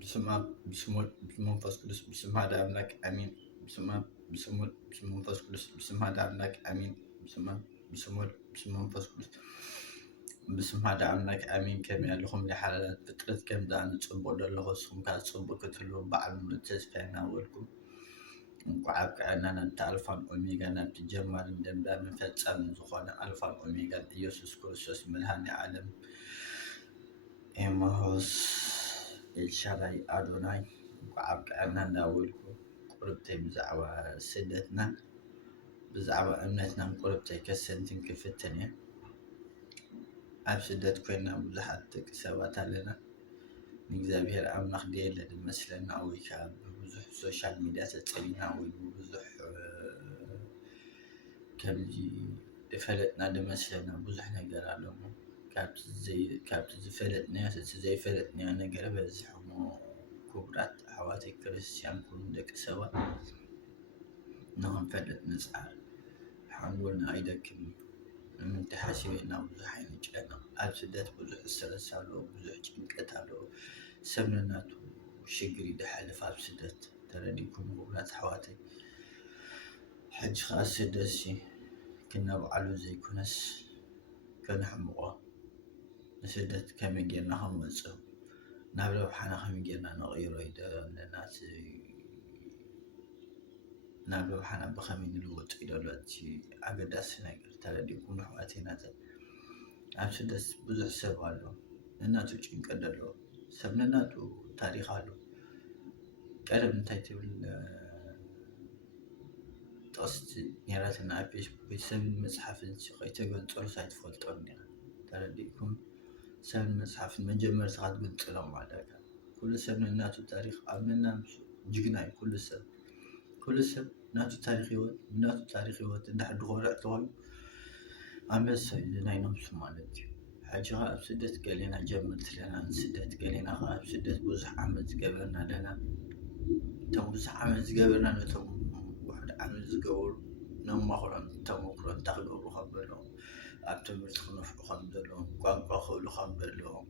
بسم الله بسم الله بسم منفس قدس بسم هذا أملاك أمين بسم الله بسم الله بسم منفس قدس بسم هذا أملاك أمين بسم الله بسم الله بسم منفس قدس بسم هذا أملاك أمين كم يالهم لحالات فترة كم دان تصبوا للغصهم كتصبوا كتلوا بعض من التسفين أولكم وعابك أننا ألفا أوميغا نبتجمع دمدا من فتسام زخوانا ألفا أوميغا يسوس كريستوس ملهاني عالم إمهوس الشرعي أدوناي وعابك أننا ناولكم قربتي بزعوة سدتنا بزعوة أمنتنا قربتي كسنتين كفتنية أب سدت كوينا بزحت كسوات لنا نجزابير أم نخدي لدي مثلا أويكا بوزح سوشيال ميديا تتسلينا وبوزح كمجي دفلتنا دي مثلا بوزح نقر علمو كابت زي فلتنا زي فلتنا نقر بزحمو كبرات حواتي كريستيان كون دك سوا نهم فلت نزعل حنقولنا أيدكم من تحاسبنا بوزحين جلنا أبسدت بوزح السلسالو بوزح جنكتالو سمناتو وشقري دحل فابسدت ترديكم قبلات حواتي حج خاص سدسي كنا بعلو زي كنس كان حمقوا نسدت كم يجينا هم مزو نابلو بحنا هم يجينا نغيرو إذا لناس نابلو بحنا بخمين الوقت إذا لوتي عقد السنة ترديكم حواتي ناتي أبسدت بوزح سبالو ناتو جنكدلو سبناتو تاريخ علو قرب نتايتو تقصد نيراتنا عبيش بيسمي المصحف الشيخي تقول تقول سايد فولتون ترديكم سمي المصحف المجمر ساعد قلت لهم على كل سنة ناتو تاريخ عملنا جقناي كل سنة ناتو تاريخ يوت ناتو تاريخ يوت نحن دخول اعتوال عمل سيد ناينهم سمالتي حاجة بسدت قالينا جملت لنا سدت قالينا بسدت بوزح عمل قبلنا لنا تم بوزح عمل قبلنا نتم واحد عمل قبل نم مخرن تم مخرن تغلو خبرهم أبتمر تخنف خبرهم قانقا خلو خبرهم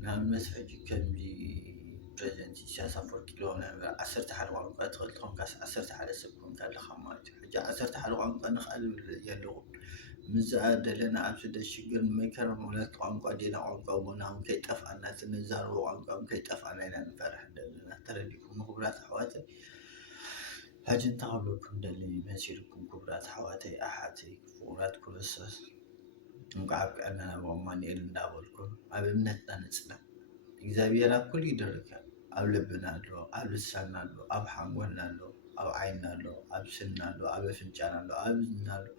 نعم مسحج كم لي بريزنتي سياسة فور كيلونا عسرت حلو عنقا تغلتهم كاس عسرت حالة سبكون كان لخامات حاجة عسرت حلو عنقا نخال يلو مزاد لنا أبسد الشجر ميكر مولات عنقا دينا عنقا ونام كي تفعلنا تنزارو عنقا كي تفعلنا نفرح لنا ترى لكم خبرات حواتي هاجن تعبكم دلي مسيركم كبرات حواتي أحاتي فورات كرسس مقعب أننا ومان إلنا ولكم أبمنتنا نسنا إجابيرا كل يدرك أب لبنا له أب لسنا له أب حنقولنا له أب عيننا له أب سننا له أب فنجانا له أب زنا له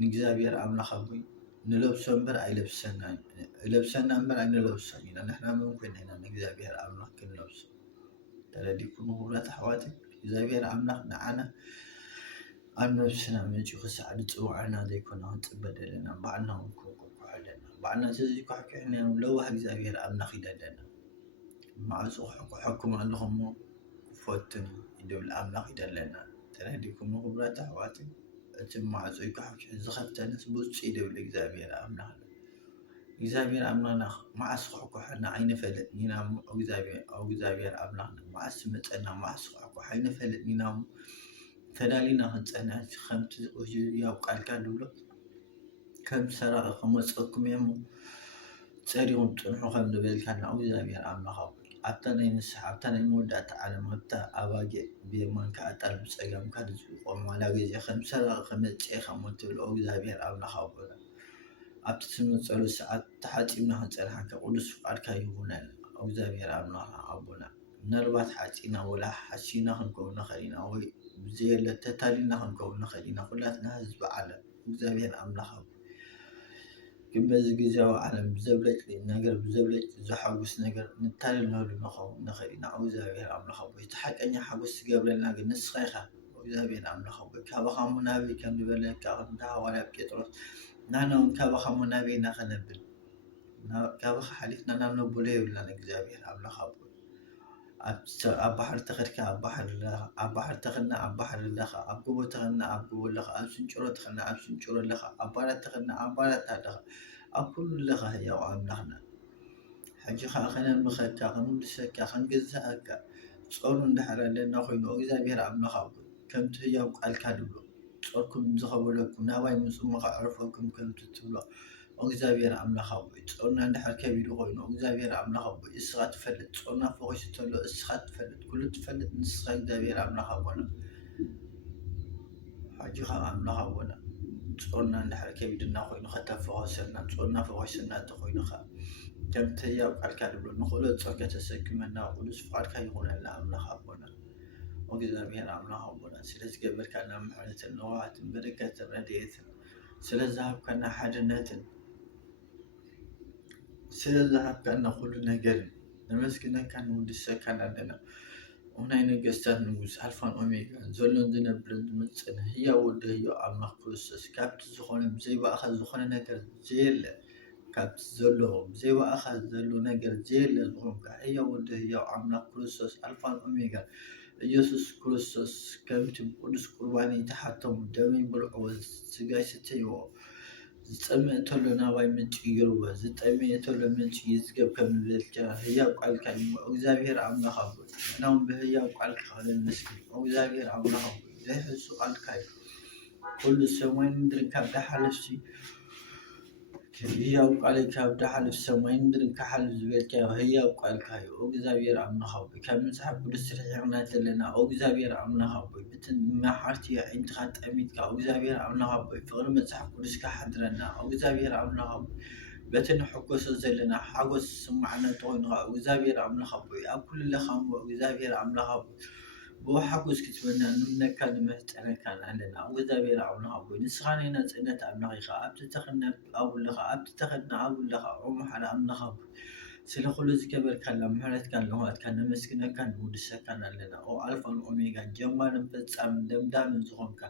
نجابير أملا خبوي نلبسون بر أي لبسنا بر أي نلبسون نحن ممكن هنا نجابير أملا كن لبس ترى دي كل كبرات حواتي إجابير أملا نعنا أنا بسنا منجي خسعد توعنا ذي كنا نتبدلنا بعنا ونكوكو حلنا بعنا تزي كحكينا ولو حق إجابير أملا خدادنا مع سوق حكم اللهم فوتني يدول أملا خدادنا ترى دي كل كبرات حواتي مع سوق حكي زخرتنا سبوت يدول إجابير أملا إجابير أملا مع سوق حنا عين فلتني نام أو إجابير أملا مع سمت أنا مع سوق حين فلتني نام فدالينا هنصنا خمت يا قال كدولو كم سرا خمسكم يمو صريون طنحو خم دبل كان او زابير امنا خاو ابتني نسح ابتني مودات على متا اباجي بيمان كاتل بصيام كدز قوم على غزي خم سرا خمت خمت او زابير امنا خاو ابتسم صلو ساعات تحاتينا هنصنا كقدس فقالك يهون او زابير امنا ابونا نربات حاتينا ولا حسينا هنكون خلينا وي زي اللي تتالينا هنكون خلينا كلاتنا حزب على እግዚአብሔር አምላኽ ግን በዚህ ጊዜው ዓለም ብዘብለጭ ነገር ብዘብለጭ ዝሓጉስ ነገር ንታልልናሉ ንኽእል ናብ እግዚአብሔር አምላኽ ወይ ተሓቀኛ ሓጎስ ዝገብረልና ግን ንስኻ ኢኻ እግዚአብሔር አምላኽ ወይ ካባኻ ሙናበይ ከም ዝበለካ እንታ ሐዋርያ ጴጥሮስ ናና እውን ካባኻ ሙናበይ ናኸነብል ካባኻ ሓሊፍና ናብ ነብሎ የብልና እግዚአብሔር አምላኽ أب بحر تخرك أب بحر تخنا أب بحر لخا أب قبو تخنا أب قبو لخا أب سنشورة تخنا أب سنشورة لخا أب بارة تخنا أب بارة تخنا أب كل لخا هي وعم لخنا ሕጂ ከዓ ከነምልኸካ ከንውድሰካ ከንገዝአካ ጾር እንድሕር ኣለና ኮይኑ እግዚኣብሔር ኣምላኽ ኣቦይ ከምቲ ህያው ቃልካ ድብሎ ጾርኩም ዝኸበለኩም ናባይ ምፅሙ ከዕርፈኩም ከምቲ ትብሎ እግዚኣብሔር ኣምላኽ ኣቦይ ጾርና እንድሕር ከቢዱ ኮይኑ እግዚኣብሔር ኣምላኽ ኣቦይ እስኻ ትፈልጥ ጾርና ፈኺሱ ተሎ እስኻ ትፈልጥ ኩሉ ትፈልጥ ንስኻ እግዚኣብሔር ኣምላኽ ኣቦና ሕጂ ከዓ ኣምላኽ ኣቦና ጾርና እንድሕር ከቢድና ኮይኑ ከተፈወሰና ጾርና ፈኺሱና እንተኮይኑ ከዓ ከምቲ ህያው ቃልካ ድብሎ ንኽእሎ ጾር ከተሰክመና ቅዱስ ፍቃድካ ይኹነና ኣምላኽ ኣቦና እግዚአብሔር ኣምላኽ ኣቦና ስለዝገበርካና ምሕረትን ንዋዓትን በረከትን ረድኤትን ስለዝሃብካና ሓድነትን ስለዝሃብካና ኩሉ ነገርን ነመስግነካ ንውድሰካን ኣለና ናይ ነገስታት ንጉስ ኣልፋን ኦሜጋን ዘሎን ዝነብርን ዝመፅን ህያው ወዲ ህያው ኣምላኽ ክርስቶስ ካብቲ ዝኾነ ብዘይባእኻ ዝኾነ ነገር ዘየለ ካብቲ ዘሎ ብዘይባእኻ ዘሎ ነገር ዘየለ ዝኾንካ ህያው ወዲ ህያው ኣምላኽ ክርስቶስ ኣልፋን ኦሜጋን ኢየሱስ ክርስቶስ ከምቲ ቅዱስ ቁርባን ተሓተሙ ደመይ ብልዕዎ ስጋይ ስተይዎ ዝፀምእ ተሎ ናባይ ምንጭ ይርዎ ዝጠምየ ተሎ ምንጭ ይዝገብ ከም ንብለልካ ህያው ቃልካ እዩ እግዚኣብሔር ኣምላኽ ኣቦይ ናውን ብህያው ቃልካ ክነመስግን እግዚኣብሔር ኣምላኽ ኣቦይ ዘይሕሱ ቃልካ እዩ ኩሉ ሰማይን ምድርን ካብ ዳሓለፍሲ ህያው ቃልካ ካብ ዳሓለፍ ሰማይን ምድርን ክሓልፍ ዝበልካ ህያው ቃልካ እዩ እግዚኣብሔር ኣምላኽ ኣቦይ ካብ መፅሓፍ ቅዱስ ትርሒቕና ዘለና እግዚኣብሔር ኣምላኽ ኣቦይ ብትን መሓርቲ ዓይንትኻ ጠሚትካ እግዚኣብሔር ኣምላኽ ኣቦይ ፍቕሪ መፅሓፍ ቅዱስካ ሓድረና እግዚኣብሔር ኣምላኽ ኣቦይ በቲ ንሕጎሶ ዘለና ሓጎስ ስማዕና እንተኮይኑ ከዓ እግዚኣብሔር ኣምላኽ ኣቦይ ኣብ ኩሉ ለኻሞ እግዚኣብሔር ኣምላኽ ኣቦይ ብሓጎስ ክትበና ንምነካ ንመህፀነካን ኣለና እግዚኣብሔር ኣምላኽ ኣቦይ ንስኻ ናይ ናፅነት ኣምላኽ ኢኻ ኣብቲ ተኸድና ኣብለኻ ኣብቲ ተኸድና ኣብለኻ ኦምሓር ኣምላኽ ኣቦይ ስለ ኩሉ ዝገበርካላ ምሕረትካን ልውሃትካን ነመስግነካን ንውድሰካን ኣለና ኣልፋን ኦሜጋን ጀማርን ፍጻምን ደምዳምን ዝኾንካ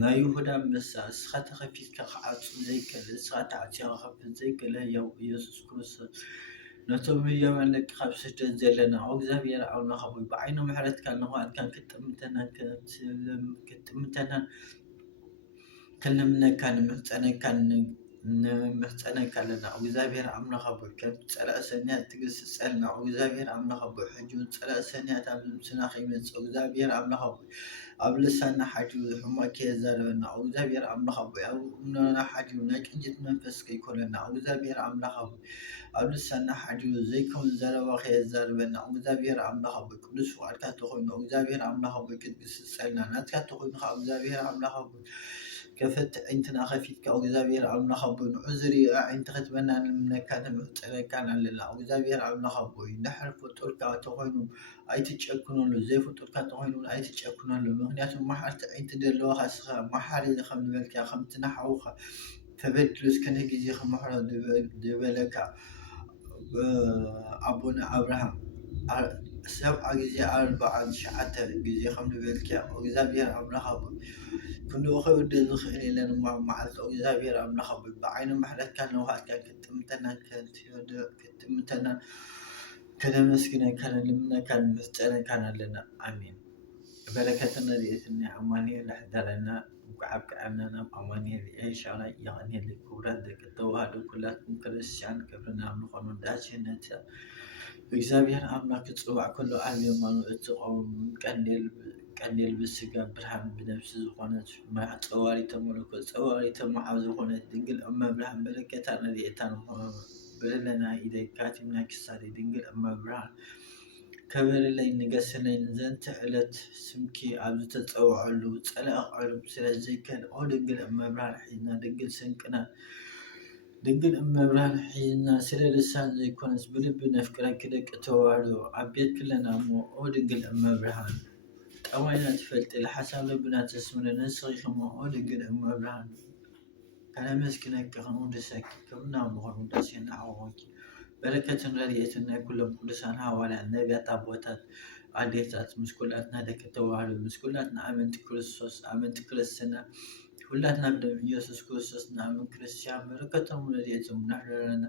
ናይ ይሁዳ አንበሳ እስኻ ተኸፊትካ ክዓፅም ዘይከል እስኻ ተዓፅኻ ከፍት ዘይከል ህያው ኢየሱስ ክርስቶስ ነቶም ህያውያን ደቅኻ ኣብ ስደት ዘለና እግዚኣብሔር ኣምላኽ ኣቦይ ብዓይኒ ምሕረትካን ልውሃትካን ክትጥምተናን ከነምነካን ንምሕፀነካ ኣለና እግዚኣብሔር ኣምላኽ ኣቦይ ከም ፀላእ ሰንያት ትግስፀልና እግዚኣብሔር ኣምላኽ ኣቦይ ሕጂ ፀላእ ሰንያት ኣብ ልምስና ከይመፅእ እግዚኣብሔር ኣምላኽ ኣቦይ ኣብ ልሳና ሓዲሩ ሕማቅ ከየዛረበና እግዚኣብሔር ኣምላኽ ኣቦይ ኣብ እምኖና ሓዲሩ ናይ ቅንጅት መንፈስ ከይኮነና እግዚኣብሔር ኣምላኽ ኣቦይ ኣብ ልሳና ሓዲሩ ዘይከውን ዘረባ ከየዛረበና እግዚኣብሔር ኣምላኽ ኣቦይ ቅዱስ ፍቃድካ እንተኮይኑ እግዚኣብሔር ኣምላኽ ኣቦይ ክትግስፀልና ናትካ እንተኮይኑ ከዓ እግዚኣብሔር ኣምላኽ ኣቦይ ከፈቲ ዓይንትና ከፊትካ እግዚኣብሔር ኣምላኽ ኣቦይ ንዑ ዝሪኦ ዓይንቲ ክትበና ንምነካ ንምሕፀነካን ኣለና እግዚኣብሔር ኣምላኽ ኣቦይ እንድሕር ፍጡርካ እንተኮይኑ ኣይትጨክነሉ ዘይፍጡርካ እንተኮይኑ ኣይትጨክነሉ ምክንያቱ መሓርቲ ዓይንቲ ዘለዋካ ስኻ መሓሪ ከም ዝበልካ ከምቲ ናሓውካ ተበድሉስ ከነ ግዜ ክመሕሮ ዝበለካ ኣቦና ኣብርሃም 70 ግዜ 49 ግዜ ከም ዝበልካ እግዚኣብሔር ኣምላኽ ኣቦይ ክንድኡ ከይወድእ ዝኽእል የለን እማ መዓልቲ እግዚኣብሔር ኣምላኽ ኣቦይ ብዓይኒ ምሕረትካን ልውሃትካን ክትጥምተናን ከነመስግነካን ልምነካን ምሕፀነካን ኣለና ኣሜን በረከትን ረድኤትን ናይ ኣማኑኤል ኣሕዳረና ጉዓብክዓና ናብ ኣማኑኤል ሻራይ ይቐኒየሊ ክቡራት ደቂ ተዋህዶ ኩላትኩም ክርስቲያን ክብርና ምኾኑ ዳስነት እግዚአብሔር አምላክ ክጽዋዕ ከሎ ኣብ የማኑ እቲ ቆም ቀንዴል ብስጋ ብርሃን ብነፍሲ ዝኾነት ፀዋሪተ መለኮት ፀዋሪተ መዓብ ዝኾነት ድንግል እመ ብርሃን በረከታን ረድኤታን ብለና ኢደይ ካቲምና ክሳደይ ድንግል እመ ብርሃን ከበረለይ ንገሰለይ ንዘንቲ ዕለት ስምኪ ኣብ ዝተፀውዐሉ ፀላእ ቅርብ ስለዘይከን ድንግል እመ ብርሃን ሒዝና ድንግል ስንቅና ድንግል እመ ብርሃን ሒዝና ስለ ልሳን ዘይኮነስ ብልቢ ነፍቅረኪ ደቂ ተዋህዶ ኣብ ቤት ክለና እሞ ድንግል እመ ብርሃን ጠማይና ትፈልጥ ለሓሳብ ልብና ተስምረ ነስኺኽሞ ድንግል እመ ብርሃን ከነመስግነኪ ክንውድሰኪ ክብርና ምኾኑ ዳሴና ዓወኪ በረከትን ረድኤትን ናይ ኩሎም ቅዱሳን ሃዋርያት ነቢያት ኣቦታት ኣዴታት ምስ ኩላትና ደቂ ተዋህዶ ምስ ኩላትና ኣመንቲ ክርስቶስ ኣመንቲ ክርስትና ሁላትና ብደም ኢየሱስ ክርስቶስ ንኣምን ክርስቲያን በረከቶም ረድኤቶም ናሕረረና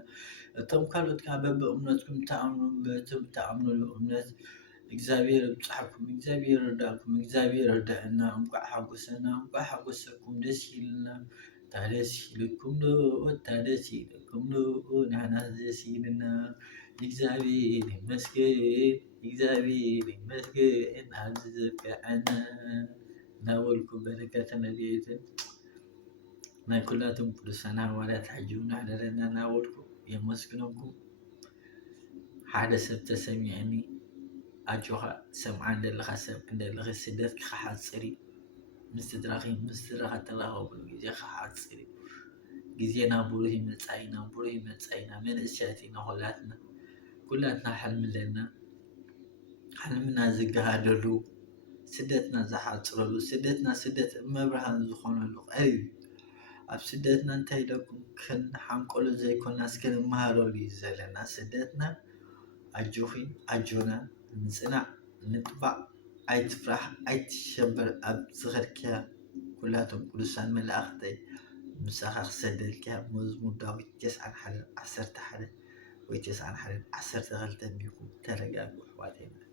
እቶም ካልኦት ከዓ በብእምነትኩም ተኣምኑ በትም ተኣምኑሉ እምነት እግዚአብሔር ብፅሓኩም እግዚአብሔር ረዳኩም እግዚአብሔር ረዳእና እንኳዕ ሓጎሰና እንኳዕ ሓጎሰኩም ደስ ይልና ታደስ ይልኩም ዶ ታደስ ይልኩም ዶ ንሕና ደስ ይልና እግዚአብሔር ይመስገን እግዚአብሔር ይመስገን ኣብዚ ዘብቅዐና እናበልኩም በረከተ ረድኤትን ናይ ኩላቶም ቅዱሳን ሃዋርያት ሓጂቡና ሕደረና እናበልኩም የመስግነኩም። ሓደ ሰብ ተሰሚዐኒ ኣጆኻ ሰምዓን ዘለኻ ሰብ እንደለኺ ስደት ክሓፅር እዩ ምስ ስድራኻ ተራኸብሉ ግዜ ክሓፅር እዩ ግዜና ብሩህ መጻኢና ብሩህ መጻኢና መንእሰያት ኢና ኩላትና ሕልሚ ኣለና ሕልምና ዝገሃደሉ ስደትና ዝሓፅረሉ ስደትና ስደት መብርሃን ዝኾነሉ ቀሪብ ኣብ ስደትና እንታይ ኢለኩም ክንሓንቀሉ ዘይኮንና እስከ ንመሃረሉ እዩ ዘለና ስደትና ኣጆኺ ኣጆና ንፅናዕ ንጥባዕ ኣይትፍራሕ ኣይትሸበር ኣብ ዝኸድክያ ኩላቶም ቅዱሳን መላእኽተይ ምሳኻ ክሰደድክያ መዝሙር ዳዊት 91:11 ወይ 91:12 ሚኩም ተረጋግዑ ኣሕዋተይና